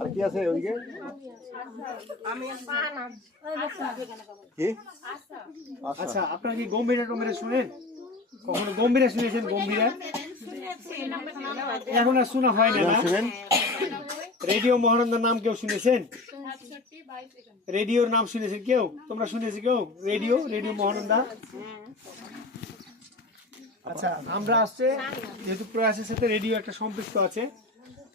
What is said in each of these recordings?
আর কি আছে ওইদিকে? কি? আচ্ছা, আপনারা কি গম্ভীরা টম্ভীরা শুনেন? কখনো গম্ভীরা শুনেছেন? গম্ভীরা এখন আর শোনা হয় না। শুনেন? রেডিও মহানন্দার নাম কেউ শুনেছেন? রেডিওর নাম শুনেছেন কেউ? তোমরা শুনেছি কেউ রেডিও? রেডিও মহানন্দা। আচ্ছা, আমরা আসছে যেহেতু প্রয়াসের সাথে রেডিও একটা সম্পৃক্ত আছে।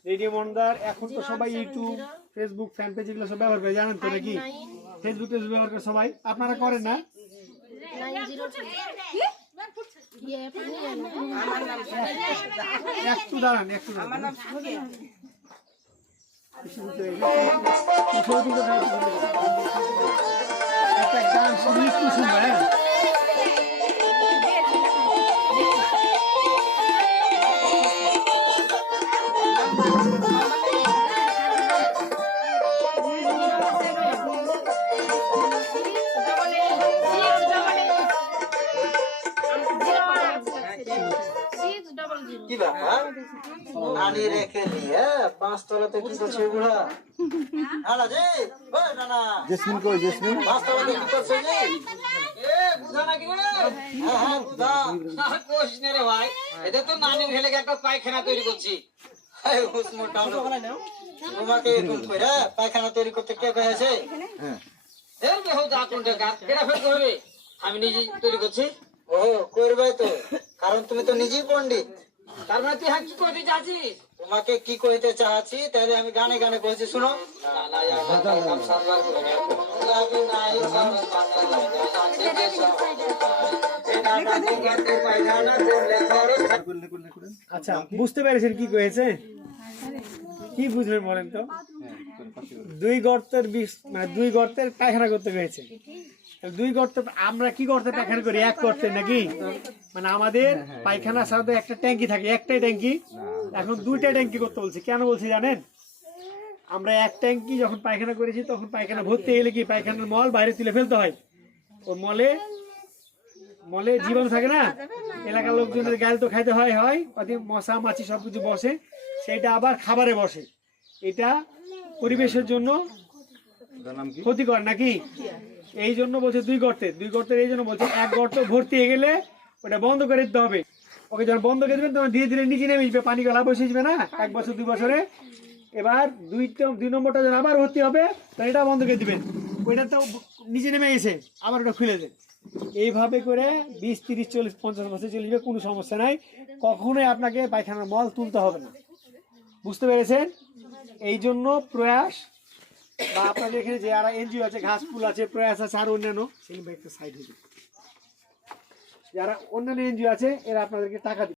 রেডিও মহানন্দার এখন তো সবাই ইউটিউব, ফেসবুক, ফ্যান পেজ এগুলো সব ব্যবহার করে, জানেন তো নাকি? ফেসবুক টেসবুক ব্যবহার করে সবাই, আপনারা করেন না? একটু দাঁড়ান, একটু দাঁড়ান। একটা গান শুনলে একটু শুনবেন। কি ব্যাপার নানি রেখে নিয়ে পাঁচতলাতে কি করছে বুড়া? হ্যাঁ জি, ওই নানা জেসমিন কই? জেসমিন পাঁচতলাতে কি করছে জি? এ বুঝা নাকি রে? হ্যাঁ হ্যাঁ বুঝা। কোশ নে রে ভাই, এটা তো নানি ফেলে একটা পায়খানা তৈরি করছি। এই হুসমটা তোমাকে এখন কইরা পায়খানা তৈরি করতে কে কইছে? হ্যাঁ এর বেহ যা কোন টাকা কেডা ফেলতে হবে? আমি নিজে তৈরি করছি। ও করবে তো, কারণ তুমি তো নিজেই পণ্ডিত। তার মানে তুই কি কইতে চাচ্ছিস? তোমাকে কি কইতে চাচ্ছি তাহলে আমি গানে গানে কইছি, শুনো। আচ্ছা, বুঝতে পেরেছেন কি কয়েছে? কি বুঝবেন বলেন তো? দুই গর্তের মানে দুই গর্তের পায়খানা করতে হয়েছে। দুই গর্ত, আমরা কি গর্তে পায়খানা করি? এক গর্তে নাকি? মানে আমাদের পায়খানা সাধারণত একটা ট্যাঙ্কি থাকে, একটাই ট্যাঙ্কি। এখন দুইটা ট্যাঙ্কি করতে বলছি। কেন বলছি জানেন? আমরা এক ট্যাঙ্কি যখন পায়খানা করেছি তখন পায়খানা ভর্তি গেলে কি পায়খানার মল বাইরে তুলে ফেলতে হয়। ও মলে জীবাণু থাকে না, এলাকার লোকজনের গাল তো খাইতে হয়, মশা মাছি সবকিছু বসে, সেটা আবার খাবারে বসে। এটা পরিবেশের জন্য ক্ষতিকর নাকি? এই জন্য বলছে দুই গর্তের এই জন্য বলছে এক গর্ত ভর্তি হয়ে গেলে ওটা বন্ধ করে দিতে হবে। ওকে যখন বন্ধ করে দেবেন তখন ধীরে ধীরে নিচে নেমে আসবে, পানি গলা বসে যাবে না 1 বছর 2 বছরে। এবার দুই নম্বরটা যখন আবার ভর্তি হবে তখন এটা বন্ধ করে দিবেন। ওইটা তো নিচে নেমে গেছে, আবার ওটা খুলে দেন। এইভাবে করে 20, 30, 40, 50 বছর চলে যাবে, কোনো সমস্যা নাই। কখনোই আপনাকে পায়খানার মল তুলতে হবে না। বুঝতে পেরেছেন? এই জন্য প্রয়াস বা আপনাদের এখানে যে যারা এনজিও আছে, ঘাসফুল আছে, প্রয়াস আছে, আর অন্যান্য সেগুলো একটা সাইড হয়ে যাবে। যারা অন্যান্য এনজিও আছে এরা আপনাদেরকে টাকা